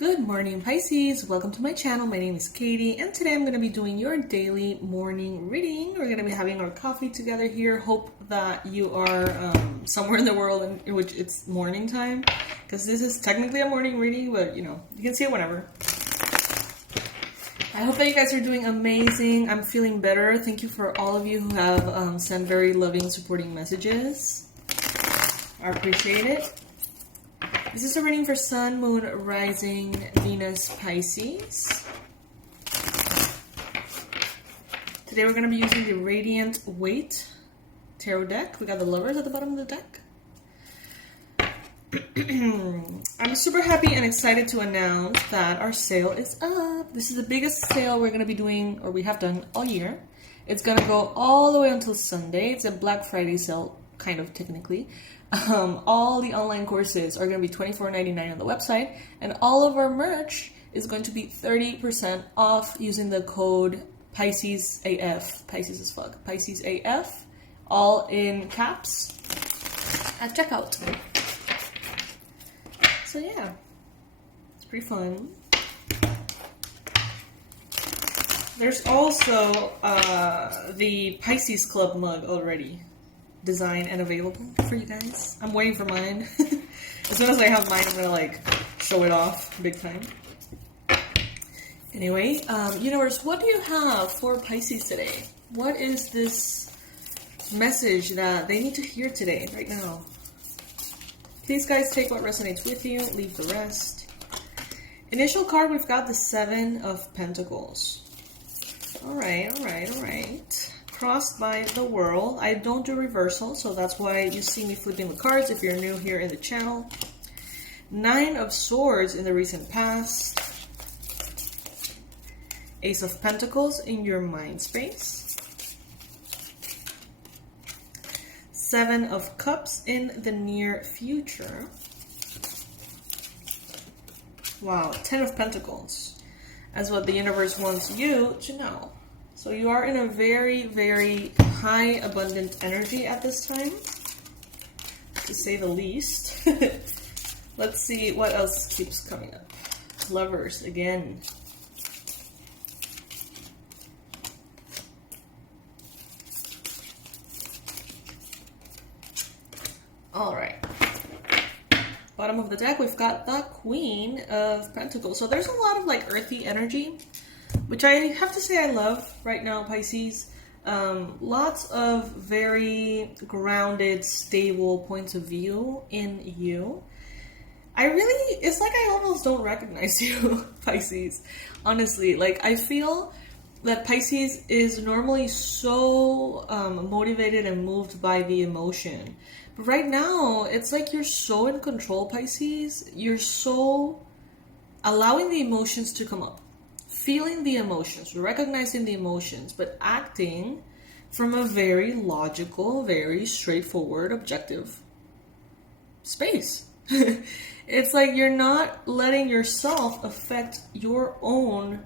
Good morning, Pisces. Welcome to my channel. My name is Katie, and today I'm going to be doing your daily morning reading. We're going to be having our coffee together here. Hope that you are somewhere in the world in which it's morning time, because this is technically a morning reading, but you can see it whenever. I hope that you guys are doing amazing. I'm feeling better. Thank you for all of you who have sent very loving, supporting messages. I appreciate it. This is a reading for Sun, Moon, Rising, Venus, Pisces. Today we're going to be using the Radiant Weight Tarot deck. We got the Lovers at the bottom of the deck. I'm super happy and excited to announce that our sale is up. This is the biggest sale we're going to be doing, or we have done all year. It's going to go all the way until Sunday. It's a Black Friday sale, kind of technically. All the online courses are going to be $24.99 on the website, and all of our merch is going to be 30% off using the code Pisces AF. Pisces as fuck. Pisces AF, all in caps at checkout. So yeah, it's pretty fun. There's also the Pisces Club mug already designed and available for you guys. I'm waiting for mine. As soon as I have mine, I'm gonna show it off big time. Anyway, universe, what do you have for Pisces today? What is this message that they need to hear today, right now? Please, guys, take what resonates with you, leave the rest. Initial card, we've got the Seven of Pentacles. All right. Crossed by the World. I don't do reversal, so that's why you see me flipping the cards if you're new here in the channel. Nine of Swords in the recent past. Ace of Pentacles in your mind space. Seven of Cups in the near future. Wow, Ten of Pentacles. That's what the universe wants you to know. So you are in a very, very high abundant energy at this time, to say the least. Let's see what else keeps coming up. Lovers again. All right. Bottom of the deck, we've got the Queen of Pentacles. So there's a lot of earthy energy, which I have to say I love right now, Pisces. Lots of very grounded, stable points of view in you. It's like I almost don't recognize you, Pisces. Honestly, I feel that Pisces is normally so motivated and moved by the emotion. But right now, it's like you're so in control, Pisces. You're so allowing the emotions to come up. Feeling the emotions, recognizing the emotions, but acting from a very logical, very straightforward, objective space. It's like you're not letting yourself affect your own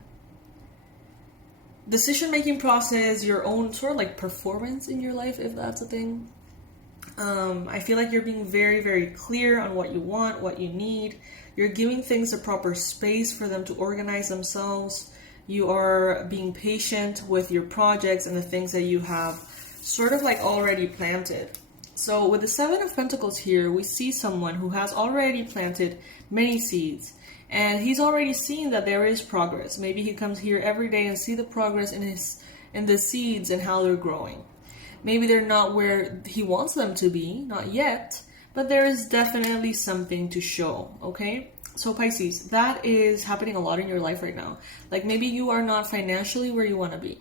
decision-making process, your own sort of performance in your life, if that's a thing. I feel like you're being very, very clear on what you want, what you need. You're giving things a proper space for them to organize themselves. You are being patient with your projects and the things that you have sort of already planted. So with the Seven of Pentacles here, we see someone who has already planted many seeds. And he's already seen that there is progress. Maybe he comes here every day and see the progress in the seeds and how they're growing. Maybe they're not where he wants them to be, not yet, but there is definitely something to show, okay? So Pisces, that is happening a lot in your life right now. Maybe you are not financially where you want to be,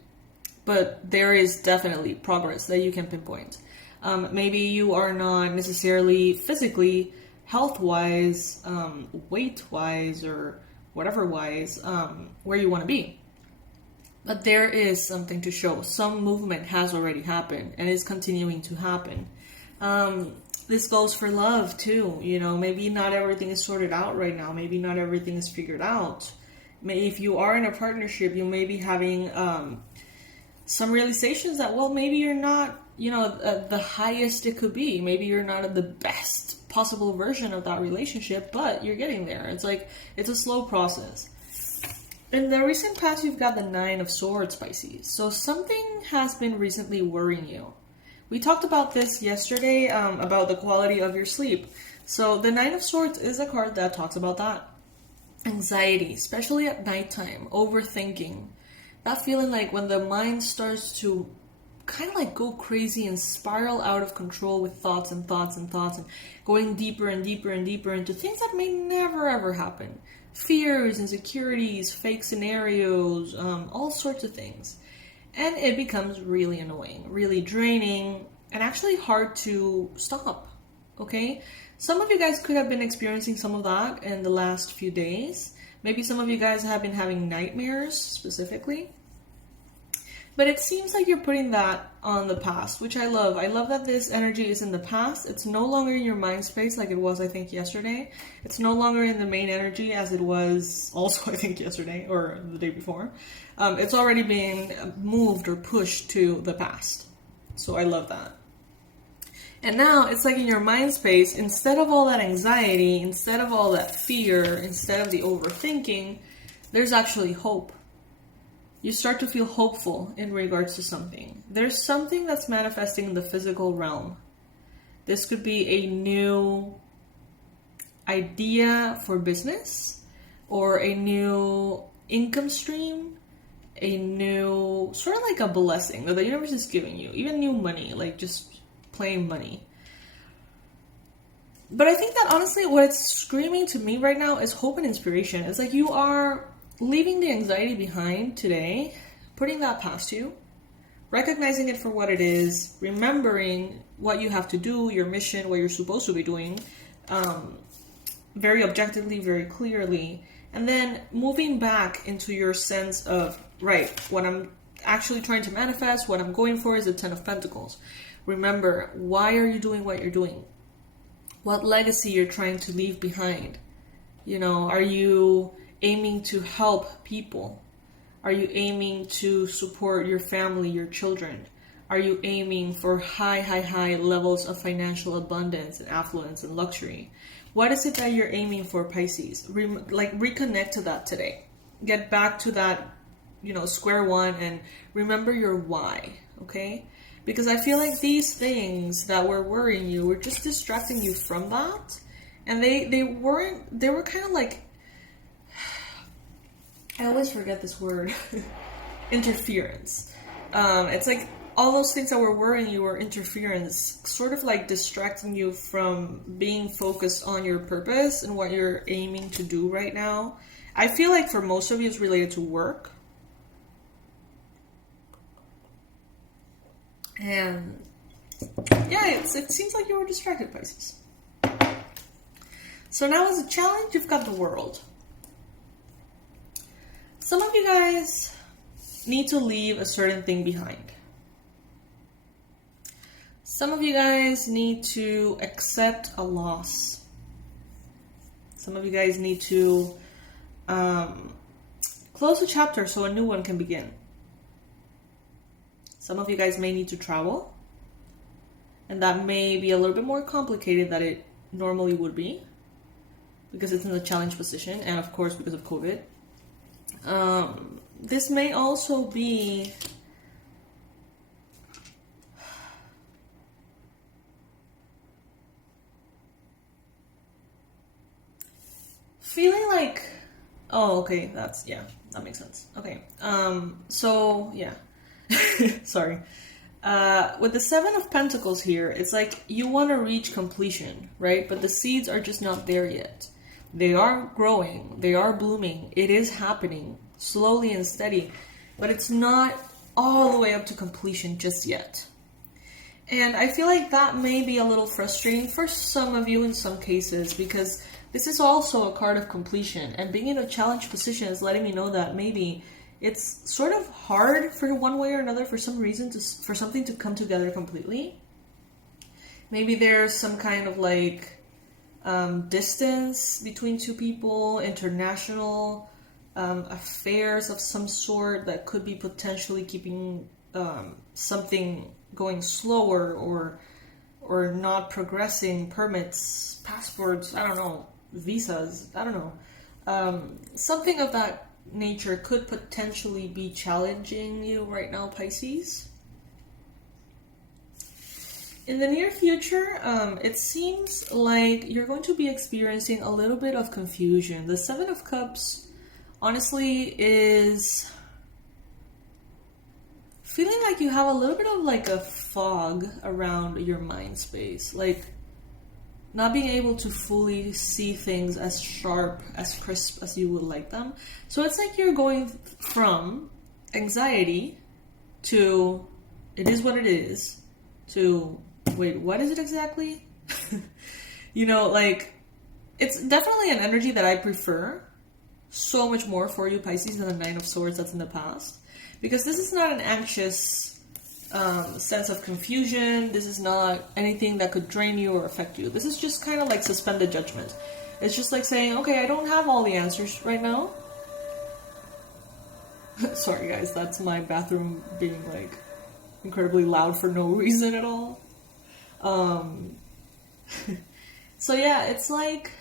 but there is definitely progress that you can pinpoint. Maybe you are not necessarily physically, health-wise, weight-wise, or whatever-wise, where you want to be. But there is something to show. Some movement has already happened and is continuing to happen. This goes for love too. Maybe not everything is sorted out right now. Maybe not everything is figured out. If you are in a partnership, you may be having some realizations that, maybe you're not, the highest it could be. Maybe you're not at the best possible version of that relationship, but you're getting there. It's like, it's a slow process. In the recent past, you've got the 9 of Swords, Pisces. So something has been recently worrying you. We talked about this yesterday, about the quality of your sleep. So the 9 of Swords is a card that talks about that. Anxiety, especially at nighttime, overthinking. That feeling like when the mind starts to kind of like go crazy and spiral out of control with thoughts and thoughts and thoughts and going deeper and deeper and deeper into things that may never ever happen. Fears, insecurities, fake scenarios, all sorts of things. And it becomes really annoying, really draining, and actually hard to stop, okay? Some of you guys could have been experiencing some of that in the last few days. Maybe some of you guys have been having nightmares specifically. But it seems like you're putting that on the past, which I love. I love that this energy is in the past. It's no longer in your mind space like it was, I think, yesterday. It's no longer in the main energy as it was also, I think, yesterday or the day before. It's already been moved or pushed to the past. So I love that. And now it's like in your mind space, instead of all that anxiety, instead of all that fear, instead of the overthinking, there's actually hope. You start to feel hopeful in regards to something. There's something that's manifesting in the physical realm. This could be a new idea for business or a new income stream, a new, sort of like a blessing that the universe is giving you, even new money, like just plain money. But I think that honestly what it's screaming to me right now is hope and inspiration. It's like you are leaving the anxiety behind today, putting that past you, recognizing it for what it is, remembering what you have to do, your mission, what you're supposed to be doing, very objectively, very clearly, and then moving back into your sense of, right, what I'm actually trying to manifest, what I'm going for is the 10 of Pentacles. Remember, why are you doing what you're doing? What legacy you're trying to leave behind? You know, are you aiming to help people? Are you aiming to support your family, your children? Are you aiming for high levels of financial abundance and affluence and luxury? What is it that you're aiming for, Pisces? Reconnect to that today. Get back to that, square one and remember your why, okay? Because I feel like these things that were worrying you were just distracting you from that. And they were kind of like, I always forget this word, interference. It's like all those things that were worrying you were interference, sort of like distracting you from being focused on your purpose and what you're aiming to do right now. I feel like for most of you it's related to work. And yeah, it seems like you were distracted, Pisces. So now as a challenge, you've got the World. Some of you guys need to leave a certain thing behind. Some of you guys need to accept a loss. Some of you guys need to close a chapter so a new one can begin. Some of you guys may need to travel, and that may be a little bit more complicated than it normally would be because it's in the challenge position, and of course because of COVID. This may also be feeling like, oh, okay, that makes sense. Okay, so yeah, sorry. With the 7 of Pentacles here, it's like you want to reach completion, right? But the seeds are just not there yet. They are growing, they are blooming, it is happening slowly and steady, but it's not all the way up to completion just yet. And I feel like that may be a little frustrating for some of you in some cases, because this is also a card of completion, and being in a challenge position is letting me know that maybe it's sort of hard for one way or another for some reason for something to come together completely. Maybe there's some kind of like distance between two people, international affairs of some sort that could be potentially keeping something going slower, or or not progressing, permits, passports, I don't know, visas, I don't know. Something of that nature could potentially be challenging you right now, Pisces. In the near future, it seems like you're going to be experiencing a little bit of confusion. The Seven of Cups, honestly, is feeling like you have a little bit of like a fog around your mind space. Like, not being able to fully see things as sharp, as crisp as you would like them. So it's like you're going from anxiety to it is what it is to wait, what is it exactly? You know, like, it's definitely an energy that I prefer so much more for you, Pisces, than the Nine of Swords that's in the past. Because this is not an anxious sense of confusion. This is not anything that could drain you or affect you. This is just kind of like suspended judgment. It's just like saying, okay, I don't have all the answers right now. Sorry guys, that's my bathroom being like incredibly loud for no reason at all. So yeah, it's like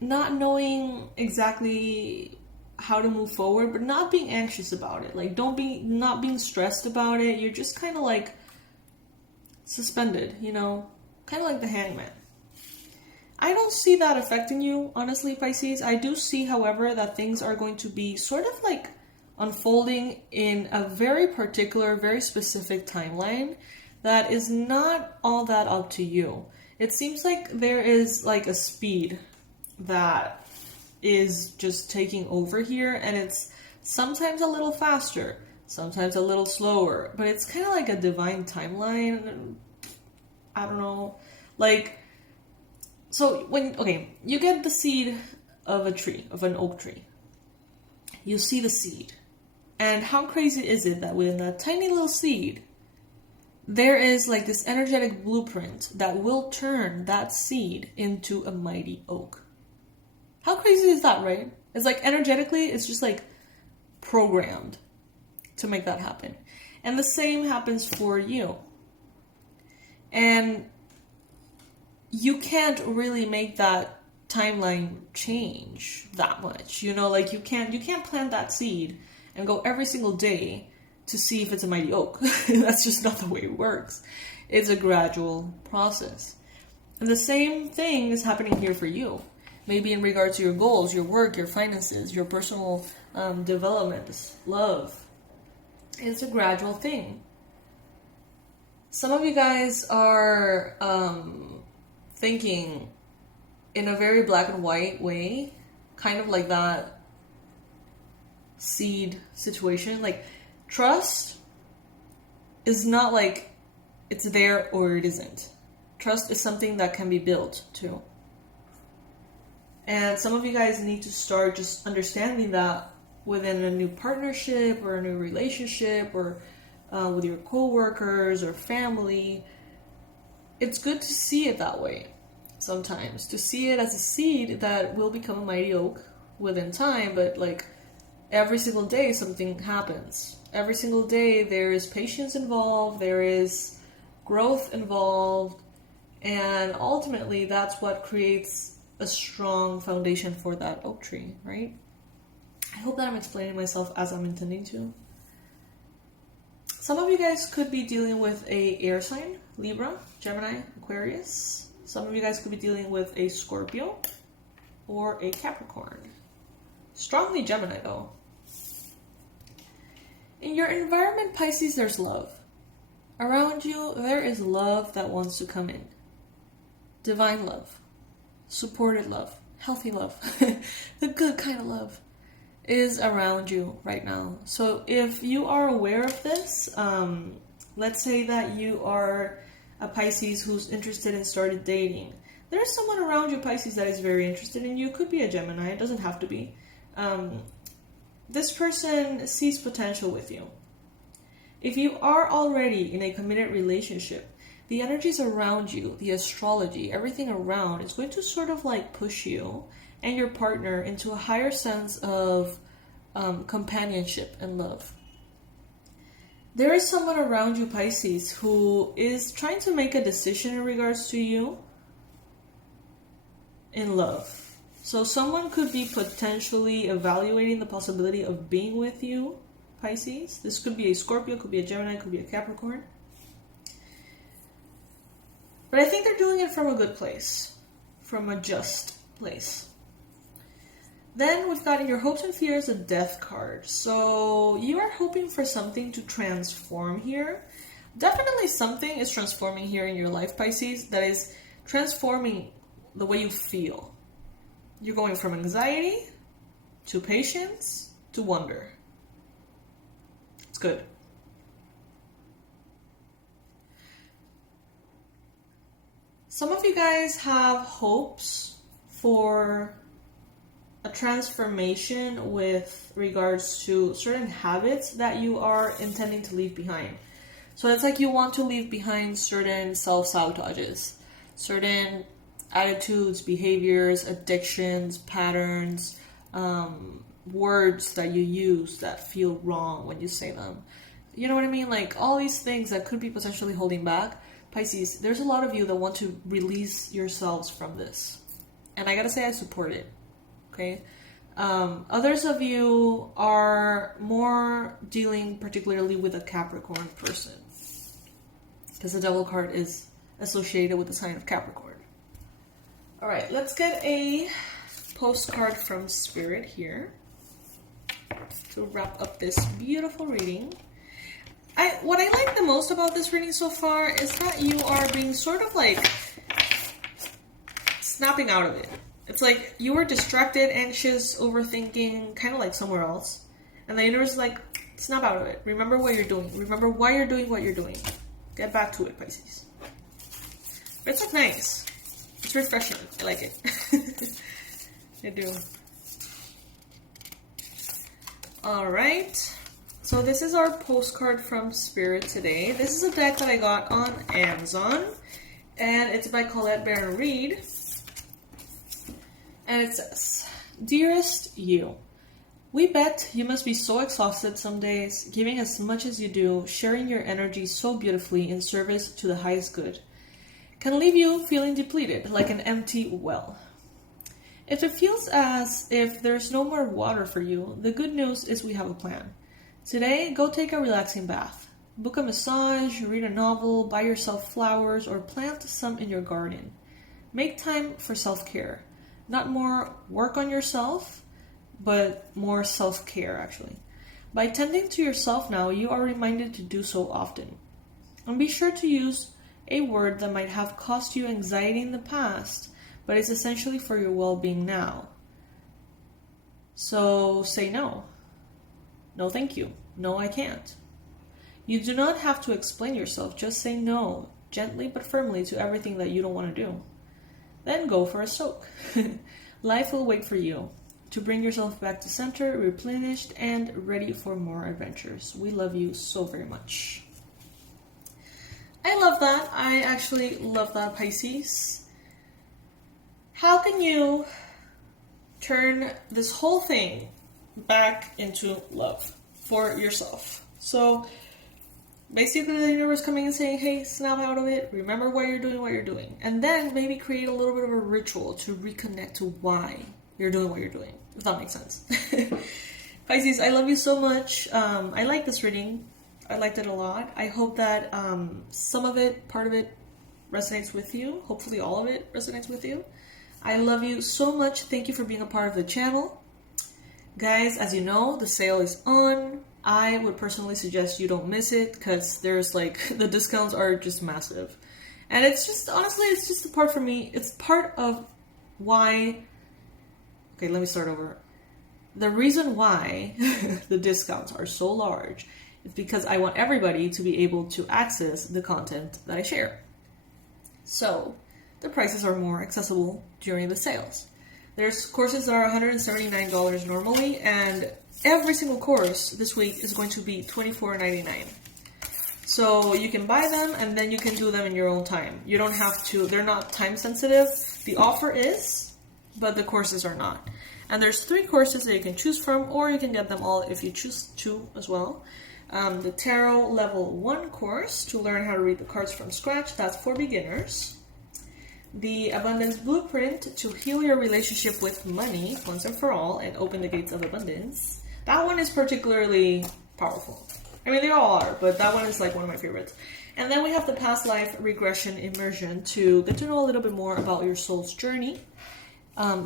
not knowing exactly how to move forward, but not being anxious about it. Like, not being stressed about it. You're just kind of like suspended, you know, kind of like the Hangman. I don't see that affecting you, honestly, Pisces. I do see, however, that things are going to be sort of like unfolding in a very particular, very specific timeline that is not all that up to you. It seems like there is like a speed that is just taking over here, and it's sometimes a little faster, sometimes a little slower, but it's kind of like a divine timeline. I don't know. Like, so you get the seed of a tree, of an oak tree. You see the seed. And how crazy is it that within that tiny little seed, there is like this energetic blueprint that will turn that seed into a mighty oak. How crazy is that, right? It's like energetically, it's just like programmed to make that happen. And the same happens for you. And you can't really make that timeline change that much. You know, like you can't plant that seed and go every single day to see if it's a mighty oak. That's just not the way it works. It's a gradual process. And the same thing is happening here for you. Maybe in regards to your goals, your work, your finances, your personal development, love. It's a gradual thing. Some of you guys are thinking in a very black and white way, kind of like that seed situation. Like, trust is not like it's there or it isn't. Trust is something that can be built too. And some of you guys need to start just understanding that within a new partnership or a new relationship or with your coworkers or family. It's good to see it that way sometimes. To see it as a seed that will become a mighty oak within time, but like every single day something happens. Every single day there is patience involved, there is growth involved, and ultimately that's what creates a strong foundation for that oak tree, right? I hope that I'm explaining myself as I'm intending to. Some of you guys could be dealing with a air sign, Libra, Gemini, Aquarius. Some of you guys could be dealing with a Scorpio or a Capricorn. Strongly Gemini though. In your environment, Pisces, there's love. Around you, there is love that wants to come in. Divine love. Supported love. Healthy love. The good kind of love is around you right now. So if you are aware of this, let's say that you are a Pisces who's interested in started dating. There's someone around you, Pisces, that is very interested in you. Could be a Gemini. It doesn't have to be. This person sees potential with you. If you are already in a committed relationship, the energies around you, the astrology, everything around is going to sort of like push you and your partner into a higher sense of companionship and love. There is someone around you, Pisces, who is trying to make a decision in regards to you in love. So someone could be potentially evaluating the possibility of being with you, Pisces. This could be a Scorpio, could be a Gemini, could be a Capricorn. But I think they're doing it from a good place, from a just place. Then we've got in your hopes and fears a Death card. So you are hoping for something to transform here. Definitely something is transforming here in your life, Pisces, that is transforming the way you feel. You're going from anxiety to patience to wonder. It's good. Some of you guys have hopes for a transformation with regards to certain habits that you are intending to leave behind. So it's like you want to leave behind certain self-sabotages, certain attitudes, behaviors, addictions, patterns, words that you use that feel wrong when you say them. You know what I mean? Like all these things that could be potentially holding back. Pisces, there's a lot of you that want to release yourselves from this. And I gotta say I support it. Okay? Others of you are more dealing particularly with a Capricorn person. Because the Devil card is associated with the sign of Capricorn. Alright, let's get a postcard from Spirit here to wrap up this beautiful reading. What I like the most about this reading so far is that you are being sort of like snapping out of it. It's like you were distracted, anxious, overthinking, kind of like somewhere else. And the universe is like, snap out of it. Remember what you're doing. Remember why you're doing what you're doing. Get back to it, Pisces. But it's like nice. It's refreshing. I like it. I do. Alright. So this is our postcard from Spirit today. This is a deck that I got on Amazon. And it's by Colette Baron Reed. And it says, Dearest you, we bet you must be so exhausted some days, giving as much as you do, sharing your energy so beautifully in service to the highest good. Can leave you feeling depleted, like an empty well. If it feels as if there's no more water for you, the good news is we have a plan. Today, go take a relaxing bath. Book a massage, read a novel, buy yourself flowers, or plant some in your garden. Make time for self-care. Not more work on yourself, but more self-care, actually. By tending to yourself now, you are reminded to do so often. And be sure to use a word that might have caused you anxiety in the past, but is essentially for your well-being now. So say no. No, thank you. No, I can't. You do not have to explain yourself. Just say no, gently but firmly, to everything that you don't want to do. Then go for a soak. Life will wait for you to bring yourself back to center, replenished, and ready for more adventures. We love you so very much. I love that. I actually love that, Pisces. How can you turn this whole thing back into love for yourself? So basically the universe coming and saying, hey, snap out of it, remember why you're doing what you're doing, and then maybe create a little bit of a ritual to reconnect to why you're doing what you're doing, if that makes sense. Pisces, I love you so much. I like this reading. I liked it a lot. I hope that some of it, part of it, resonates with you. Hopefully all of it resonates with you. I love you so much. Thank you for being a part of the channel. Guys, as you know, the sale is on. I would personally suggest you don't miss it, because there's like, the discounts are just massive. And it's just, honestly, it's just a part for me. It's part of why, okay, let me start over. The reason why the discounts are so large is because I want everybody to be able to access the content that I share. So the prices are more accessible during the sales. There's courses that are $179 normally, and every single course this week is going to be $24.99. So you can buy them and then you can do them in your own time. You don't have to, they're not time sensitive. The offer is, but the courses are not. And there's 3 courses that you can choose from, or you can get them all if you choose to as well. The Tarot Level 1 course to learn how to read the cards from scratch. That's for beginners. The Abundance Blueprint to heal your relationship with money once and for all and open the gates of abundance. That one is particularly powerful. I mean, they all are, but that one is like one of my favorites. And then we have the Past Life Regression Immersion to get to know a little bit more about your soul's journey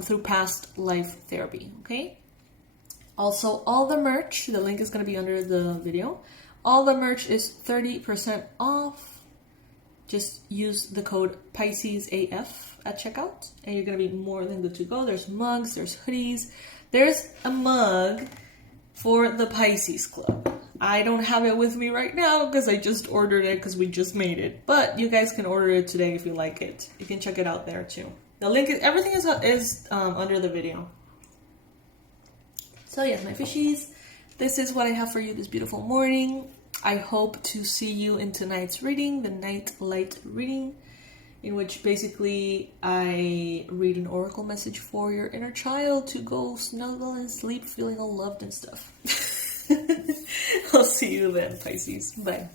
through past life therapy, okay? Also, all the merch, the link is going to be under the video. All the merch is 30% off. Just use the code PiscesAF at checkout, and you're going to be more than good to go. There's mugs, there's hoodies. There's a mug for the Pisces Club. I don't have it with me right now because I just ordered it because we just made it. But you guys can order it today if you like it. You can check it out there too. The link is, everything is under the video. So yes, my fishies, this is what I have for you this beautiful morning. I hope to see you in tonight's reading, the Night Light reading, in which basically I read an oracle message for your inner child to go snuggle and sleep feeling all loved and stuff. I'll see you then, Pisces. Bye.